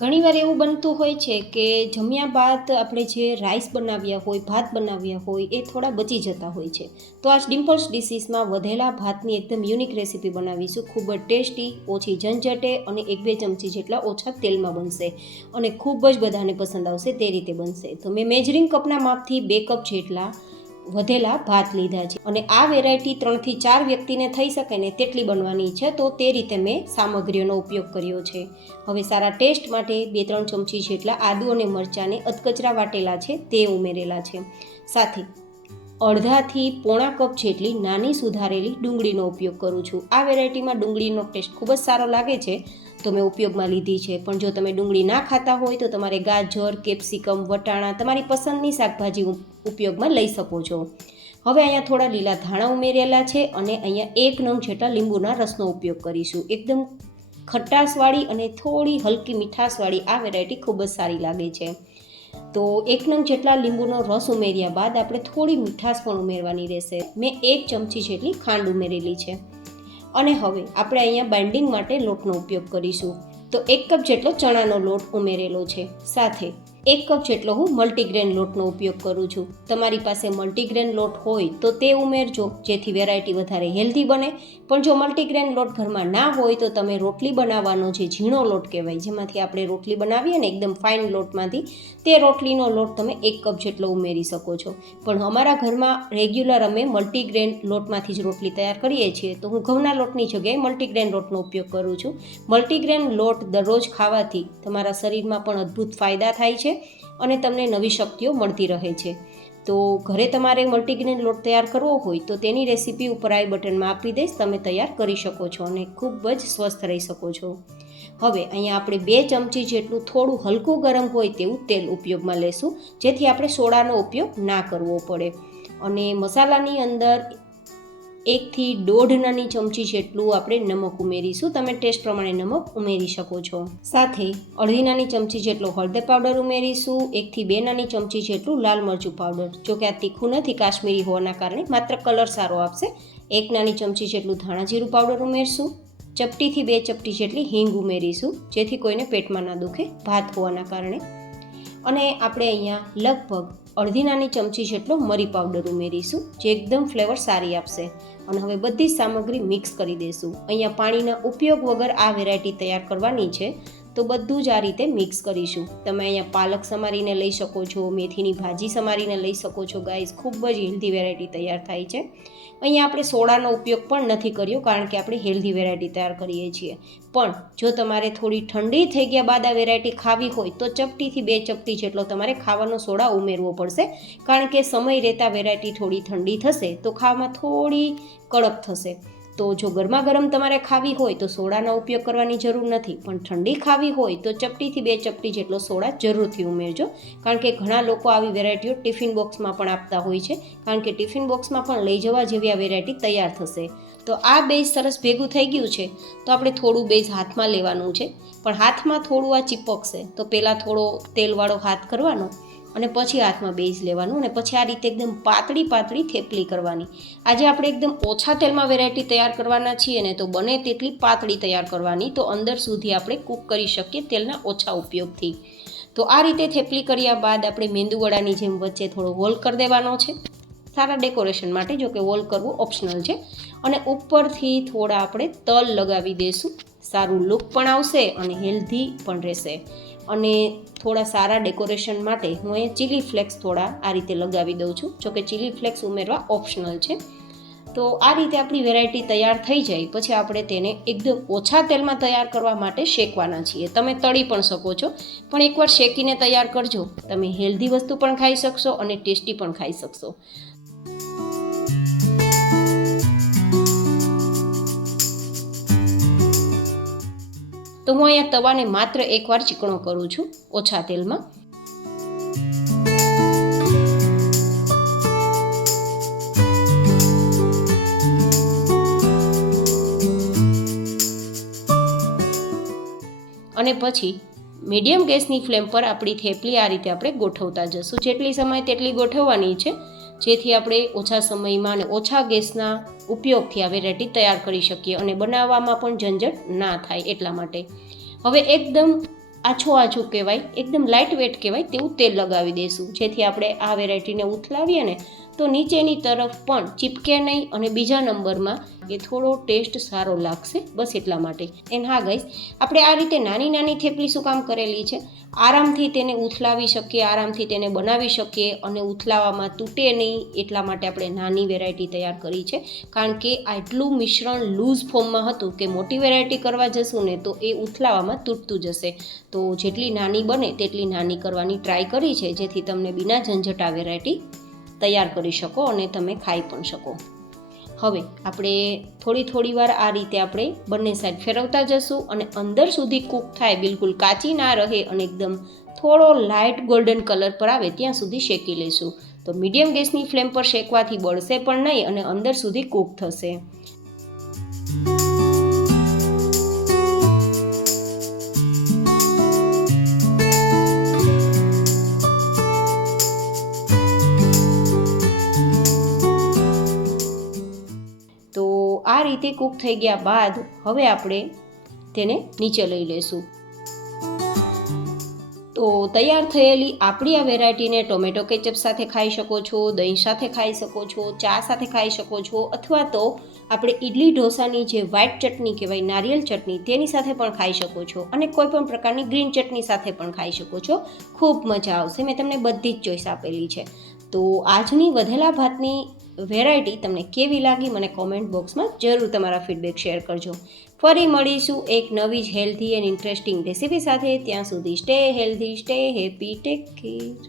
ઘણીવાર એવું બનતું હોય છે કે જમ્યા બાદ આપણે જે રાઈસ બનાવ્યા હોય, ભાત બનાવ્યા હોય એ થોડા બચી જતા હોય છે. તો આ ડિમ્પલ્સ ડિશીસમાં વધેલા ભાતની એકદમ યુનિક રેસીપી બનાવીશું. ખૂબ જ ટેસ્ટી, ઓછી ઝંઝટે અને 1-2 ચમચી જેટલા ઓછા તેલમાં બનશે અને ખૂબ જ બધાને પસંદ આવશે તે રીતે બનશે. તો મેં મેજરિંગ કપના માપથી 2 કપ જેટલા વધેલા ભાત લીધા છે અને આ વેરાયટી 3 થી 4 વ્યક્તિને થઈ શકે ને તેટલી બનવાની છે. તો તે રીતે મેં સામગ્રીઓનો ઉપયોગ કર્યો છે. હવે સારા ટેસ્ટ માટે 2-3 ચમચી જેટલા આદુ અને મરચાંને અધકચરા વાટેલા છે તે ઉમેરેલા છે. સાથે અડધાથી પોણા કપ જેટલી નાની સુધારેલી ડુંગળીનો ઉપયોગ કરું છું. આ વેરાયટીમાં ડુંગળીનો ટેસ્ટ ખૂબ જ સારો લાગે છે તો મેં ઉપયોગમાં લીધી છે. પણ જો તમે ડુંગળી ના ખાતા હોય તો તમારે ગાજર, કેપ્સિકમ, વટાણા તમારી પસંદની શાકભાજી ઉપયોગમાં લઈ શકો છો. હવે અહીંયા થોડા લીલા ધાણા ઉમેરેલા છે અને અહીંયા 1 નંગ જેટલા લીંબુના રસનો ઉપયોગ કરીશું. એકદમ ખટાશવાળી અને થોડી હલકી મીઠાશવાળી આ વેરાયટી ખૂબ જ સારી લાગે છે. તો 1 નંગ જેટલા લીંબુનો રસ ઉમેર્યા બાદ આપણે થોડી મીઠાશ પણ ઉમેરવાની રહેશે. મેં 1 ચમચી જેટલી ખાંડ ઉમેરેલી છે. અને હવે આપણે અહીંયા બાઇન્ડિંગ માટે લોટનો ઉપયોગ કરીશું. તો 1 કપ જેટલો ચણાનો લોટ ઉમેરેલો છે. સાથે 1 કપ જેટલો હું મલ્ટીગ્રેન લોટનો ઉપયોગ કરું છું. તમારી પાસે મલ્ટીગ્રેન લોટ હોય તો તે ઉમેરજો, જેથી વેરાયટી વધારે હેલ્ધી બને. પણ જો મલ્ટીગ્રેન લોટ ઘરમાં ના હોય તો તમે રોટલી બનાવવાનો જે ઝીણો લોટ કહેવાય, જેમાંથી આપણે રોટલી બનાવીએ ને એકદમ ફાઇન લોટમાંથી, તે રોટલીનો લોટ તમે 1 કપ જેટલો ઉમેરી શકો છો. પણ અમારા ઘરમાં રેગ્યુલર અમે મલ્ટીગ્રેન લોટમાંથી જ રોટલી તૈયાર કરીએ છીએ, તો હું ઘઉંના લોટની જગ્યાએ મલ્ટીગ્રેન લોટનો ઉપયોગ કરું છું. મલ્ટીગ્રેન લોટ દરરોજ ખાવાથી તમારા શરીરમાં પણ અદ્ભુત ફાયદા થાય છે અને તમને નવી શક્તિઓ મળતી રહે છે. તો ઘરે તમારે મલ્ટીગ્રેન લોટ તૈયાર કરવો હોય તો તેની રેસીપી ઉપર આઈ બટનમાં આપી દઈશ, તમે તૈયાર કરી શકો છો અને ખૂબ જ સ્વસ્થ રહી શકો છો. હવે અહીંયા આપણે 2 ચમચી જેટલું થોડું હલકું ગરમ હોય તેવું તેલ ઉપયોગમાં લેશું, જેથી આપણે સોડાનો ઉપયોગ ના કરવો પડે. અને મસાલાની અંદર 1 થી 1.5 નાની ચમચી જેટલું આપણે નમક ઉમેરીશું. તમે ટેસ્ટ પ્રમાણે નમક ઉમેરી શકો છો. સાથે અડધી નાની ચમચી જેટલો હળદર પાવડર ઉમેરીશું. 1 થી 2 નાની ચમચી જેટલું લાલ મરચું પાવડર. જો કે આ તીખું નથી કાશ્મીરી હોવાના કારણે, માત્ર કલર સારો આપશે. 1 નાની ચમચી જેટલું ધાણા જીરું પાવડર ઉમેરશું. ચપટીથી 2 ચપટી જેટલી હિંગ ઉમેરીશું, જેથી કોઈને પેટમાં ના દુખે ભાત હોવાના કારણે. અને આપણે અહીંયા લગભગ અડધી નાની ચમચી જેટલો મરી પાવડર ઉમેરીશું, જે એકદમ ફ્લેવર સારી આપશે. અને હવે બધી સામગ્રી મિક્સ કરી દઈશું. અહીંયા પાણીના ઉપયોગ વગર આ વેરાયટી તૈયાર કરવાની છે, તો બધું જ આ રીતે મિક્સ કરીશું. તમે અહીંયા પાલક સમારીને લઈ શકો છો, મેથીની ભાજી સમારીને લઈ શકો છો. ગાઈઝ, ખૂબ જ હેલ્ધી વેરાયટી તૈયાર થાય છે. અહીંયા આપણે સોડાનો ઉપયોગ પણ નથી કર્યો, કારણ કે આપણે હેલ્ધી વેરાયટી તૈયાર કરીએ છીએ. પણ જો તમારે થોડી ઠંડી થઈ ગયા બાદ આ વેરાયટી ખાવી હોય તો ચપટીથી 2 ચપટી જેટલો તમારે ખાવાનો સોડા ઉમેરવો પડશે, કારણ કે સમય રહેતા વેરાયટી થોડી ઠંડી થશે તો ખાવામાં થોડી કડક થશે. તો જો ગરમા ગરમ તમારે ખાવી હોય તો સોડાનો ઉપયોગ કરવાની જરૂર નથી, પણ ઠંડી ખાવી હોય તો ચપટીથી 2 ચપટી જેટલો સોડા જરૂરથી ઉમેરજો, કારણ કે ઘણા લોકો આવી વેરાયટીઓ ટિફિન બોક્સમાં પણ આપતા હોય છે, કારણ કે ટિફિન બોક્સમાં પણ લઈ જવા જેવી આ વેરાયટી તૈયાર થશે. તો આ બેઝ સરસ ભેગું થઈ ગયું છે, તો આપણે થોડું બેઝ હાથમાં લેવાનું છે. પણ હાથમાં થોડું આ ચીપકશે તો પહેલાં થોડો તેલવાળો હાથ કરવાનો અને પછી હાથમાં બેઝ લેવાનું અને પછી આ રીતે એકદમ પાતળી થેપલી કરવાની. આજે આપણે એકદમ ઓછા તેલમાં વેરાયટી તૈયાર કરવાના છીએ ને, તો બને તેટલી પાતળી તૈયાર કરવાની, તો અંદર સુધી આપણે કૂક કરી શકીએ તેલના ઓછા ઉપયોગથી. તો આ રીતે થેપલી કર્યા બાદ આપણે મેંદુવડાની જેમ વચ્ચે થોડો હોલ કરી દેવાનો છે, સારા ડેકોરેશન માટે. જો કે હોલ કરવું ઓપ્શનલ છે. અને ઉપરથી થોડા આપણે તલ લગાવી દઈશું. સારું લુક પણ આવશે અને હેલ્ધી પણ રહેશે. અને થોડા સારા ડેકોરેશન માટે હું અહીંયા ચીલી ફ્લેક્સ થોડા આ રીતે લગાવી દઉં છું. જોકે ચીલી ફ્લેક્સ ઉમેરવા ઓપ્શનલ છે. તો આ રીતે આપણી વેરાયટી તૈયાર થઈ જાય પછી આપણે તેને એકદમ ઓછા તેલમાં તૈયાર કરવા માટે શેકવાના છીએ. તમે તળી પણ શકો છો, પણ એકવાર શેકીને તૈયાર કરજો. તમે હેલ્ધી વસ્તુ પણ ખાઈ શકશો અને ટેસ્ટી પણ ખાઈ શકશો. તો હું અહીંયા તવાને માત્ર એકવાર ચીકણો કરું છું ઓછા તેલમાં. અને પછી મીડિયમ ગેસની ફ્લેમ પર આપણી થેપલી આ રીતે આપણે ગોઠવતા જશું. જેટલી સમય તેટલી ગોઠવવાની છે, જેથી આપણે ઓછા સમયમાં અને ઓછા ગેસના ઉપયોગથી આ વેરાયટી તૈયાર કરી શકીએ અને બનાવવામાં પણ ઝંઝટ ના થાય એટલા માટે. હવે એકદમ આછું કહેવાય, એકદમ લાઇટ વેટ કહેવાય તેવું તેલ લગાવી દઈશું, જેથી આપણે આ વેરાયટીને ઉથલાવીએ ને તો નીચેની તરફ પણ ચીપકે નહીં અને બીજા નંબરમાં એ થોડો ટેસ્ટ સારો લાગશે, બસ એટલા માટે. એન્ડ હા ગાઈસ, આપણે આ રીતે નાની નાની થેપલી શું કામ કરેલી છે, આરામથી તેને ઉથલાવી શકીએ, આરામથી તેને બનાવી શકીએ અને ઉથલાવવામાં તૂટે નહીં એટલા માટે આપણે નાની વેરાયટી તૈયાર કરી છે. કારણ કે આટલું મિશ્રણ લૂઝ ફોર્મમાં હતું કે મોટી વેરાયટી કરવા જશું ને તો એ ઉથલાવવામાં તૂટતું જશે. તો જેટલી નાની બને તેટલી નાની કરવાની ટ્રાય કરી છે, જેથી તમને બિના ઝંઝટ આ વેરાયટી તૈયાર કરી શકો અને તમે ખાઈ પણ શકો. હવે આપણે થોડી વાર આ રીતે આપણે બંને સાઈડ ફેરવતા જશું અને અંદર સુધી કૂક થાય, બિલકુલ કાચી ના રહે અને એકદમ થોડો લાઇટ ગોલ્ડન કલર પર આવે ત્યાં સુધી શેકી લઈશું. તો મીડિયમ ગેસની ફ્લેમ પર શેકવાથી બળશે પણ નહીં અને અંદર સુધી કૂક થશે. તો આ રીતે કૂક થઈ ગયા બાદ હવે આપણે તેને નીચે લઈ લઈશું. તો તૈયાર થયેલી આપણી આ વેરાયટીને ટોમેટો કેચઅપ સાથે ખાઈ શકો છો, દહીં સાથે ખાઈ શકો છો, ચા સાથે ખાઈ શકો છો, અથવા તો આપણે ઇડલી ઢોસાની જે વ્હાઇટ ચટણી કહેવાય, નારિયેળ ચટણી, તેની સાથે પણ ખાઈ શકો છો અને કોઈ પણ પ્રકારની ગ્રીન ચટણી સાથે પણ ખાઈ શકો છો. ખૂબ મજા આવશે. મેં તમને બધી જ ચોઈસ આપેલી છે. તો આજની વધેલા ભાતની વેરાયટી તમને કેવી લાગી મને કોમેન્ટ બોક્સમાં જરૂર તમારા ફીડબેક શેર કરજો. ફરી મળીશું એક નવી જ હેલ્ધી એન્ડ ઇન્ટરેસ્ટિંગ રેસીપી સાથે. ત્યાં સુધી stay healthy, stay happy, take care.